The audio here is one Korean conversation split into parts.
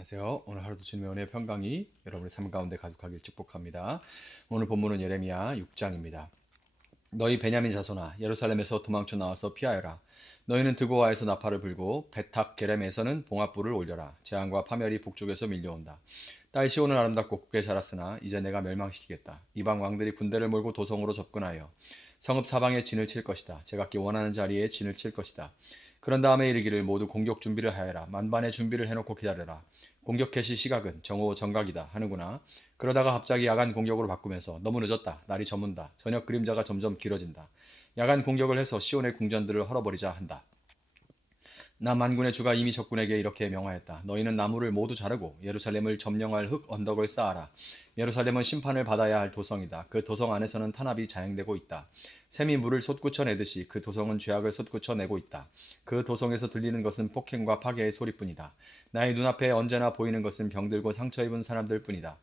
안녕하세요. 오늘 하루도 주님의 은혜의 평강이 여러분의 삶 가운데 가득하길 축복합니다. 오늘 본문은 예레미야 6장입니다. 너희 베냐민 자손아 예루살렘에서 도망쳐 나와서 피하여라. 너희는 드고아에서 나팔을 불고 베탁 게렘에서는 봉합불을 올려라. 재앙과 파멸이 북쪽에서 밀려온다. 딸 시온은 아름답고 곱게 자랐으나 이제 내가 멸망시키겠다. 이방 왕들이 군대를 몰고 도성으로 접근하여 성읍 사방에 진을 칠 것이다. 제각기 원하는 자리에 진을 칠 것이다. 그런 다음에 이르기를 모두 공격 준비를 하여라. 만반의 준비를 해놓고 기다려라. 공격 개시 시각은 정오 정각이다 하는구나. 그러다가 갑자기 야간 공격으로 바꾸면서 너무 늦었다. 날이 저문다. 저녁 그림자가 점점 길어진다. 야간 공격을 해서 시온의 궁전들을 헐어버리자 한다. 나 만군의 주가 이미 적군에게 이렇게 명하였다. 너희는 나무를 모두 자르고 예루살렘을 점령할 흙 언덕을 쌓아라. 예루살렘은 심판을 받아야 할 도성이다. 그 도성 안에서는 탄압이 자행되고 있다. 샘이 물을 솟구쳐내듯이 그 도성은 죄악을 솟구쳐내고 있다. 그 도성에서 들리는 것은 폭행과 파괴의 소리뿐이다. 나의 눈앞에 언제나 보이는 것은 병들고 상처 입은 사람들 뿐이다.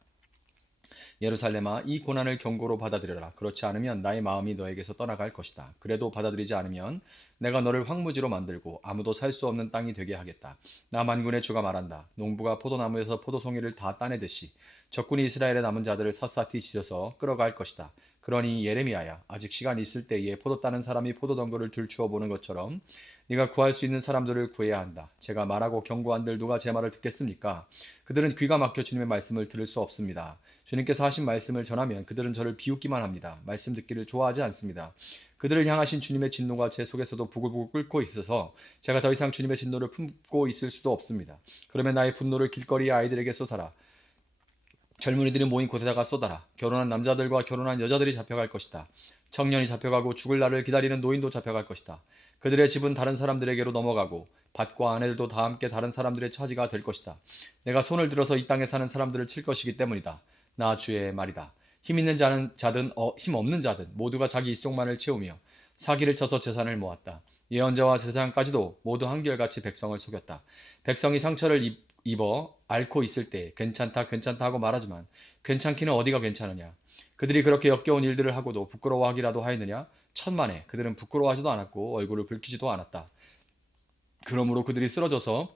예루살렘아, 이 고난을 경고로 받아들여라. 그렇지 않으면 나의 마음이 너에게서 떠나갈 것이다. 그래도 받아들이지 않으면 내가 너를 황무지로 만들고 아무도 살 수 없는 땅이 되게 하겠다. 나 만군의 주가 말한다. 농부가 포도나무에서 포도송이를 다 따내듯이 적군이 이스라엘의 남은 자들을 샅샅이 찢어서 끌어갈 것이다. 그러니 예레미야야, 아직 시간이 있을 때에 포도 따는 사람이 포도덩굴을 들추어 보는 것처럼 네가 구할 수 있는 사람들을 구해야 한다. 제가 말하고 경고한들 누가 제 말을 듣겠습니까? 그들은 귀가 막혀 주님의 말씀을 들을 수 없습니다. 주님께서 하신 말씀을 전하면 그들은 저를 비웃기만 합니다. 말씀 듣기를 좋아하지 않습니다. 그들을 향하신 주님의 진노가 제 속에서도 부글부글 끓고 있어서 제가 더 이상 주님의 진노를 품고 있을 수도 없습니다. 그러면 나의 분노를 길거리의 아이들에게 쏟아라. 젊은이들이 모인 곳에다가 쏟아라. 결혼한 남자들과 결혼한 여자들이 잡혀갈 것이다. 청년이 잡혀가고 죽을 날을 기다리는 노인도 잡혀갈 것이다. 그들의 집은 다른 사람들에게로 넘어가고 밭과 아내들도 다 함께 다른 사람들의 차지가 될 것이다. 내가 손을 들어서 이 땅에 사는 사람들을 칠 것이기 때문이다. 나 주의 말이다. 힘 있는 자든 힘 없는 자든 모두가 자기 입속만을 채우며 사기를 쳐서 재산을 모았다. 예언자와 제사장까지도 모두 한결같이 백성을 속였다. 백성이 상처를 입어 앓고 있을 때 괜찮다 괜찮다 하고 말하지만 괜찮기는 어디가 괜찮으냐. 그들이 그렇게 역겨운 일들을 하고도 부끄러워하기라도 하였느냐. 천만에 그들은 부끄러워하지도 않았고 얼굴을 붉히지도 않았다. 그러므로 그들이 쓰러져서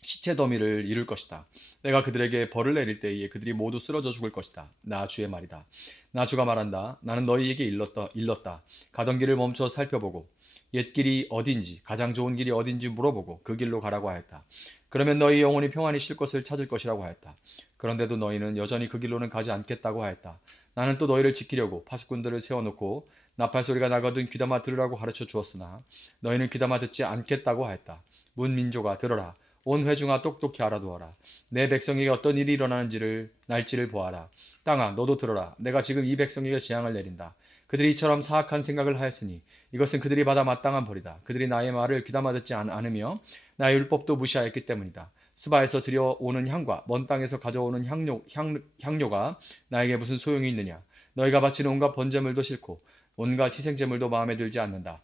시체 더미를 이룰 것이다. 내가 그들에게 벌을 내릴 때에 그들이 모두 쓰러져 죽을 것이다. 나 주의 말이다. 나 주가 말한다. 나는 너희에게 일렀다. 가던 길을 멈춰 살펴보고 옛 길이 어딘지 가장 좋은 길이 어딘지 물어보고 그 길로 가라고 하였다. 그러면 너희 영혼이 평안히 쉴 것을 찾을 것이라고 하였다. 그런데도 너희는 여전히 그 길로는 가지 않겠다고 하였다. 나는 또 너희를 지키려고 파수꾼들을 세워놓고 나팔 소리가 나거든 귀담아 들으라고 가르쳐 주었으나 너희는 귀담아 듣지 않겠다고 하였다. 문민조가 들어라. 온 회중아 똑똑히 알아두어라. 내 백성에게 어떤 일이 일어나는지를 날지를 보아라. 땅아 너도 들어라. 내가 지금 이 백성에게 재앙을 내린다. 그들이 이처럼 사악한 생각을 하였으니 이것은 그들이 받아 마땅한 벌이다. 그들이 나의 말을 귀담아 듣지 않으며 나의 율법도 무시하였기 때문이다. 스바에서 들여오는 향과 먼 땅에서 가져오는 향료가 나에게 무슨 소용이 있느냐. 너희가 바치는 온갖 번제물도 싫고 온갖 희생제물도 마음에 들지 않는다.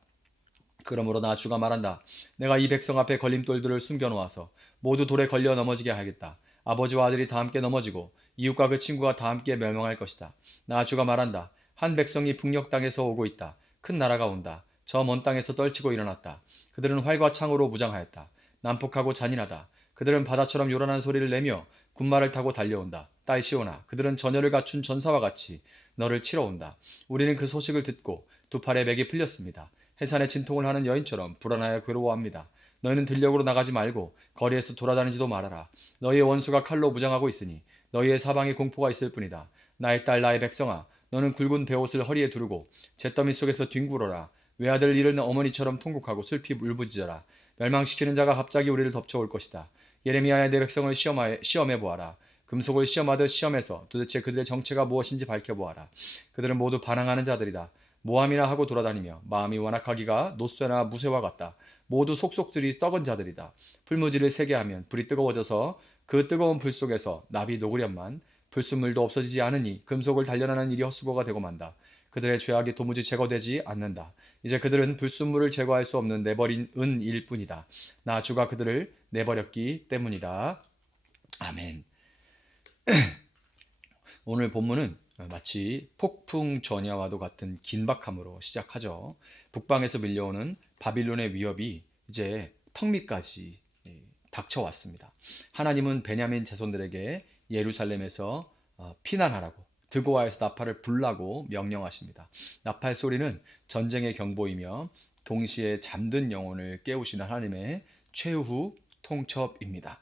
그러므로 나 주가 말한다. 내가 이 백성 앞에 걸림돌들을 숨겨놓아서 모두 돌에 걸려 넘어지게 하겠다. 아버지와 아들이 다 함께 넘어지고 이웃과 그 친구가 다 함께 멸망할 것이다. 나 주가 말한다. 한 백성이 북녘 땅에서 오고 있다. 큰 나라가 온다. 저 먼 땅에서 떨치고 일어났다. 그들은 활과 창으로 무장하였다. 난폭하고 잔인하다. 그들은 바다처럼 요란한 소리를 내며 군마를 타고 달려온다. 딸 시오나, 그들은 전열을 갖춘 전사와 같이 너를 치러 온다. 우리는 그 소식을 듣고 두 팔에 맥이 풀렸습니다. 해산에 진통을 하는 여인처럼 불안하여 괴로워합니다. 너희는 들녘으로 나가지 말고 거리에서 돌아다니지도 말아라. 너희의 원수가 칼로 무장하고 있으니 너희의 사방에 공포가 있을 뿐이다. 나의 딸 나의 백성아, 너는 굵은 베옷을 허리에 두르고 잿더미 속에서 뒹굴어라. 외아들을 잃은 어머니처럼 통곡하고 슬피 울부짖어라. 멸망시키는 자가 갑자기 우리를 덮쳐올 것이다. 예레미야의 내 백성을 시험해 보아라. 금속을 시험하듯 시험해서 도대체 그들의 정체가 무엇인지 밝혀보아라. 그들은 모두 반항하는 자들이다. 모함이나 하고 돌아다니며 마음이 완악하기가 노쇠나 무쇠와 같다. 모두 속속들이 썩은 자들이다. 풀무지를 세게 하면 불이 뜨거워져서 그 뜨거운 불 속에서 납이 녹으련만 불순물도 없어지지 않으니 금속을 단련하는 일이 헛수고가 되고 만다. 그들의 죄악이 도무지 제거되지 않는다. 이제 그들은 불순물을 제거할 수 없는 내버린 은일 뿐이다. 나 주가 그들을 내버렸기 때문이다. 아멘. 오늘 본문은 마치 폭풍 전야와도 같은 긴박함으로 시작하죠. 북방에서 밀려오는 바빌론의 위협이 이제 턱 밑까지 닥쳐왔습니다. 하나님은 베냐민 자손들에게 예루살렘에서 피난하라고, 드고아에서 나팔을 불라고 명령하십니다. 나팔 소리는 전쟁의 경보이며 동시에 잠든 영혼을 깨우시는 하나님의 최후 통첩입니다.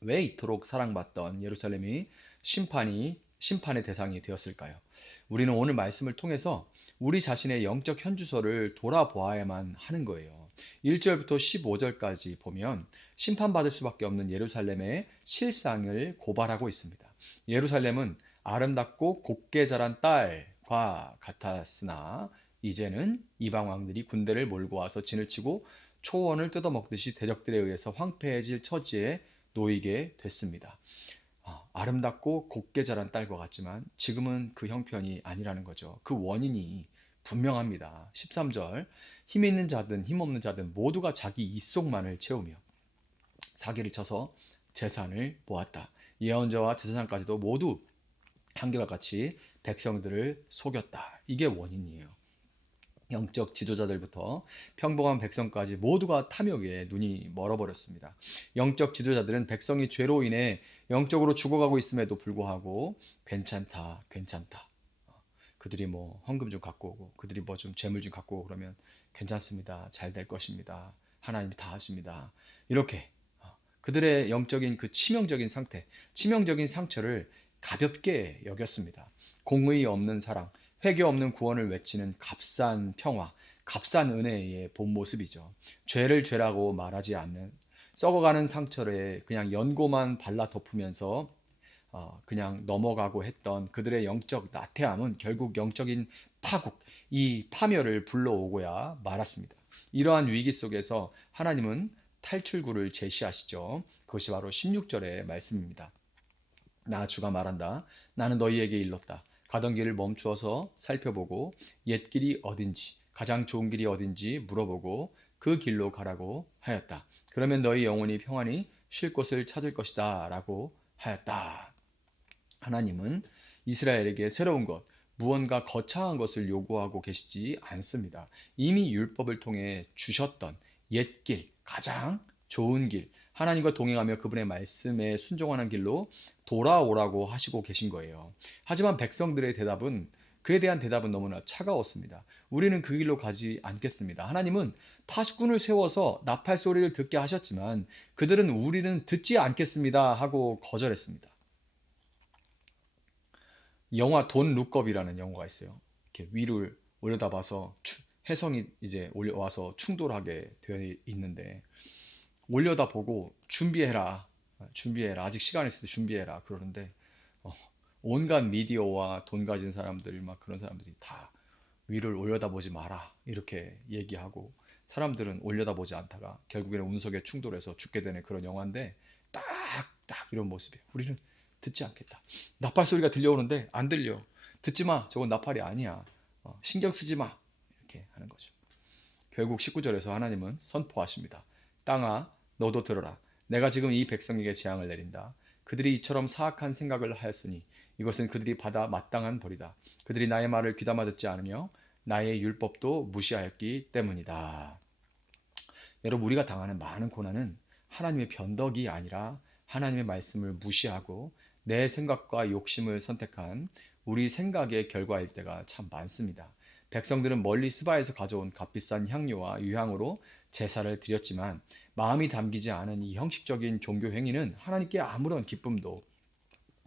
왜 이토록 사랑받던 예루살렘이 심판의 대상이 되었을까요? 우리는 오늘 말씀을 통해서 우리 자신의 영적 현주소를 돌아보아야만 하는 거예요. 1절부터 15절까지 보면 심판받을 수밖에 없는 예루살렘의 실상을 고발하고 있습니다. 예루살렘은 아름답고 곱게 자란 딸과 같았으나 이제는 이방 왕들이 군대를 몰고 와서 진을 치고 초원을 뜯어먹듯이 대적들에 의해서 황폐해질 처지에 놓이게 됐습니다. 아름답고 곱게 자란 딸과 같지만 지금은 그 형편이 아니라는 거죠. 그 원인이 분명합니다. 13절 힘 있는 자든 힘 없는 자든 모두가 자기 입속만을 채우며 사기를 쳐서 재산을 모았다. 예언자와 제사장까지도 모두 한결같이 백성들을 속였다. 이게 원인이에요. 영적 지도자들부터 평범한 백성까지 모두가 탐욕에 눈이 멀어버렸습니다. 영적 지도자들은 백성이 죄로 인해 영적으로 죽어가고 있음에도 불구하고 괜찮다, 괜찮다. 그들이 뭐 헌금 좀 갖고 오고, 그들이 뭐 좀 재물 좀 갖고 오고 그러면 괜찮습니다. 잘 될 것입니다. 하나님이 다 하십니다. 이렇게 그들의 영적인 그 치명적인 상태, 치명적인 상처를 가볍게 여겼습니다. 공의 없는 사랑, 회개 없는 구원을 외치는 값싼 평화, 값싼 은혜의 본 모습이죠. 죄를 죄라고 말하지 않는, 썩어가는 상처에 그냥 연고만 발라 덮으면서 그냥 넘어가고 했던 그들의 영적 나태함은 결국 영적인 파국, 이 파멸을 불러오고야 말았습니다. 이러한 위기 속에서 하나님은 탈출구를 제시하시죠. 그것이 바로 16절의 말씀입니다. 나 주가 말한다. 나는 너희에게 일렀다. 가던 길을 멈추어서 살펴보고 옛 길이 어딘지, 가장 좋은 길이 어딘지 물어보고 그 길로 가라고 하였다. 그러면 너희 영혼이 평안히 쉴 곳을 찾을 것이다 라고 하였다. 하나님은 이스라엘에게 새로운 것, 무언가 거창한 것을 요구하고 계시지 않습니다. 이미 율법을 통해 주셨던 옛 길, 가장 좋은 길, 하나님과 동행하며 그분의 말씀에 순종하는 길로 돌아오라고 하시고 계신 거예요. 하지만 백성들의 대답은, 그에 대한 대답은 너무나 차가웠습니다. 우리는 그 길로 가지 않겠습니다. 하나님은 파수꾼을 세워서 나팔 소리를 듣게 하셨지만 그들은 우리는 듣지 않겠습니다 하고 거절했습니다. 영화 돈 룩업이라는 영화가 있어요. 이렇게 위를 올려다봐서 혜성이 이제 올려와서 충돌하게 되어 있는데, 올려다보고 준비해라, 준비해라, 아직 시간 있을 때 준비해라 그러는데 온갖 미디어와 돈 가진 사람들, 막 그런 사람들이 다 위를 올려다보지 마라 이렇게 얘기하고, 사람들은 올려다보지 않다가 결국에는 운석에 충돌해서 죽게 되는 그런 영화인데, 딱 이런 모습이에요. 우리는 듣지 않겠다. 나팔 소리가 들려오는데 안 들려. 듣지 마. 저건 나팔이 아니야. 신경 쓰지 마. 이렇게 하는 거죠. 결국 19절에서 하나님은 선포하십니다. 땅아, 너도 들어라. 내가 지금 이 백성에게 재앙을 내린다. 그들이 이처럼 사악한 생각을 하였으니 이것은 그들이 받아 마땅한 벌이다. 그들이 나의 말을 귀담아 듣지 않으며 나의 율법도 무시하였기 때문이다. 여러분, 우리가 당하는 많은 고난은 하나님의 변덕이 아니라 하나님의 말씀을 무시하고 내 생각과 욕심을 선택한 우리 생각의 결과일 때가 참 많습니다. 백성들은 멀리 스바에서 가져온 값비싼 향료와 유향으로 제사를 드렸지만 마음이 담기지 않은 이 형식적인 종교 행위는 하나님께 아무런 기쁨도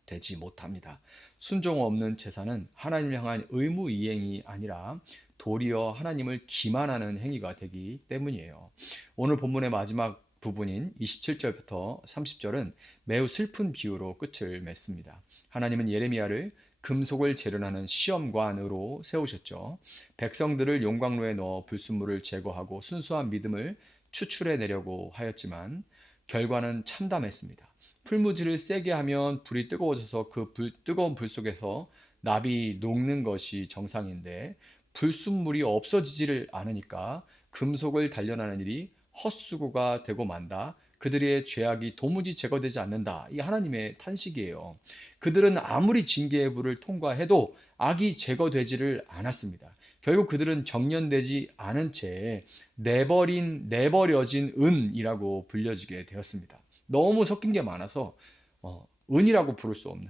되지 못합니다. 순종 없는 제사는 하나님을 향한 의무 이행이 아니라 도리어 하나님을 기만하는 행위가 되기 때문이에요. 오늘 본문의 마지막 부분인 27절부터 30절은 매우 슬픈 비유로 끝을 맺습니다. 하나님은 예레미야를 금속을 재련하는 시험관으로 세우셨죠. 백성들을 용광로에 넣어 불순물을 제거하고 순수한 믿음을 추출해 내려고 하였지만 결과는 참담했습니다. 풀무질을 세게 하면 불이 뜨거워져서 그 뜨거운 불 속에서 납이 녹는 것이 정상인데 불순물이 없어지지를 않으니까 금속을 단련하는 일이 헛수고가 되고 만다. 그들의 죄악이 도무지 제거되지 않는다. 이 하나님의 탄식이에요. 그들은 아무리 징계의 불을 통과해도 악이 제거되지를 않았습니다. 결국 그들은 정년되지 않은 채 내버려진 은이라고 불려지게 되었습니다. 너무 섞인 게 많아서 은이라고 부를 수 없는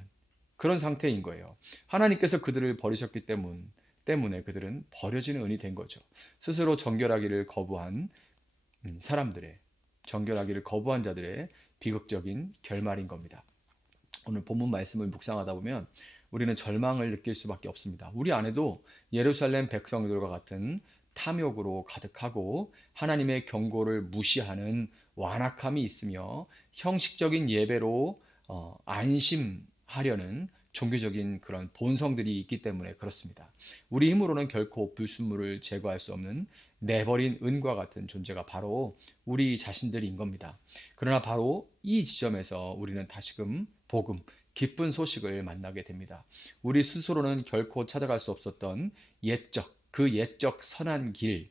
그런 상태인 거예요. 하나님께서 그들을 버리셨기 때문에 그들은 버려지는 은이 된 거죠. 스스로 정결하기를 거부한 사람들의 정결하기를 거부한 자들의 비극적인 결말인 겁니다. 오늘 본문 말씀을 묵상하다 보면 우리는 절망을 느낄 수밖에 없습니다. 우리 안에도 예루살렘 백성들과 같은 탐욕으로 가득하고 하나님의 경고를 무시하는 완악함이 있으며 형식적인 예배로 안심하려는 종교적인 그런 본성들이 있기 때문에 그렇습니다. 우리 힘으로는 결코 불순물을 제거할 수 없는 내버린 은과 같은 존재가 바로 우리 자신들인 겁니다. 그러나 바로 이 지점에서 우리는 다시금 복음, 기쁜 소식을 만나게 됩니다. 우리 스스로는 결코 찾아갈 수 없었던 옛적 선한 길,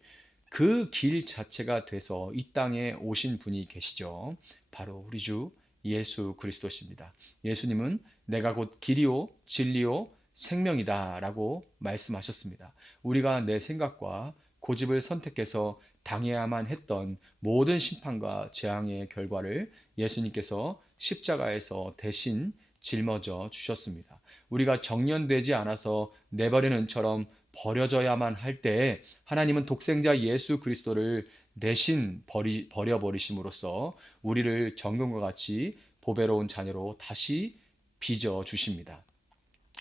그 길 자체가 돼서 이 땅에 오신 분이 계시죠. 바로 우리 주 예수 그리스도십니다. 예수님은 내가 곧 길이요, 진리요, 생명이다 라고 말씀하셨습니다. 우리가 내 생각과 고집을 선택해서 당해야만 했던 모든 심판과 재앙의 결과를 예수님께서 십자가에서 대신 짊어져 주셨습니다. 우리가 정년되지 않아서 내버리는 은처럼 버려져야만 할 때 하나님은 독생자 예수 그리스도를 대신 버려버리심으로써 우리를 정금과 같이 보배로운 자녀로 다시 빚어 주십니다.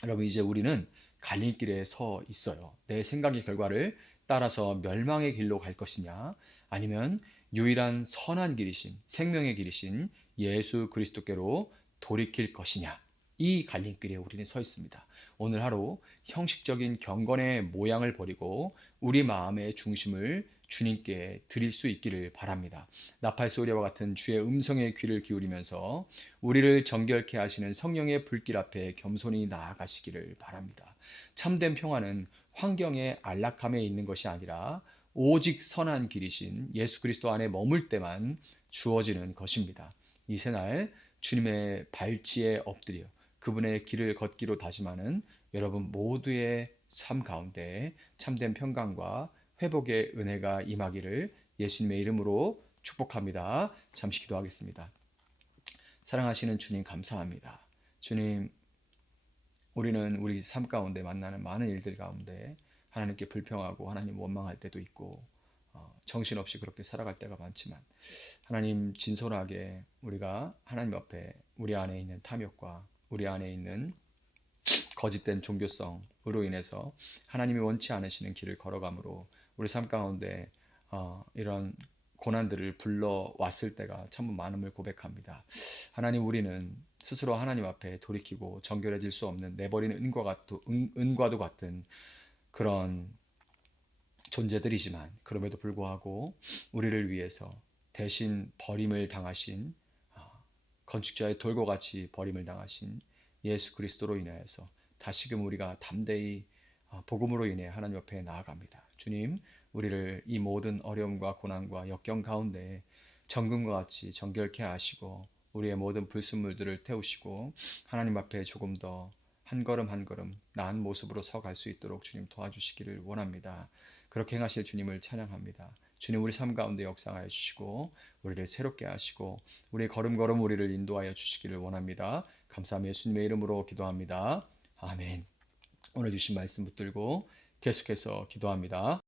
여러분, 이제 우리는 갈림길에 서 있어요. 내 생각의 결과를 따라서 멸망의 길로 갈 것이냐, 아니면 유일한 선한 길이신 생명의 길이신 예수 그리스도께로 돌이킬 것이냐, 이 갈림길에 우리는 서 있습니다. 오늘 하루 형식적인 경건의 모양을 버리고 우리 마음의 중심을 주님께 드릴 수 있기를 바랍니다. 나팔 소리와 같은 주의 음성에 귀를 기울이면서 우리를 정결케 하시는 성령의 불길 앞에 겸손히 나아가시기를 바랍니다. 참된 평화는 환경의 안락함에 있는 것이 아니라 오직 선한 길이신 예수 그리스도 안에 머물 때만 주어지는 것입니다. 이 새날 주님의 발치에 엎드려 그분의 길을 걷기로 다짐하는 여러분 모두의 삶 가운데 참된 평강과 회복의 은혜가 임하기를 예수님의 이름으로 축복합니다. 잠시 기도하겠습니다. 사랑하시는 주님, 감사합니다. 주님, 우리는 우리 삶 가운데 만나는 많은 일들 가운데 하나님께 불평하고 하나님 원망할 때도 있고 정신없이 그렇게 살아갈 때가 많지만, 하나님, 진솔하게 우리가 하나님 앞에 우리 안에 있는 탐욕과 우리 안에 있는 거짓된 종교성으로 인해서 하나님이 원치 않으시는 길을 걸어가므로 우리 삶 가운데 이런 고난들을 불러왔을 때가 참 많음을 고백합니다. 하나님, 우리는 스스로 하나님 앞에 돌이키고 정결해질 수 없는 내버린 은과도 같은 그런 존재들이지만, 그럼에도 불구하고 우리를 위해서 대신 버림을 당하신, 건축자의 돌과 같이 버림을 당하신 예수 그리스도로 인하여서 다시금 우리가 담대히 복음으로 인해 하나님 앞에 나아갑니다. 주님, 우리를 이 모든 어려움과 고난과 역경 가운데 정금과 같이 정결케 하시고 우리의 모든 불순물들을 태우시고 하나님 앞에 조금 더 한 걸음 한 걸음 나은 모습으로 서갈 수 있도록 주님 도와주시기를 원합니다. 그렇게 행하실 주님을 찬양합니다. 주님, 우리 삶 가운데 역사하여 주시고 우리를 새롭게 하시고 우리 걸음걸음 우리를 인도하여 주시기를 원합니다. 감사하며 예수님의 이름으로 기도합니다. 아멘. 오늘 주신 말씀 붙들고 계속해서 기도합니다.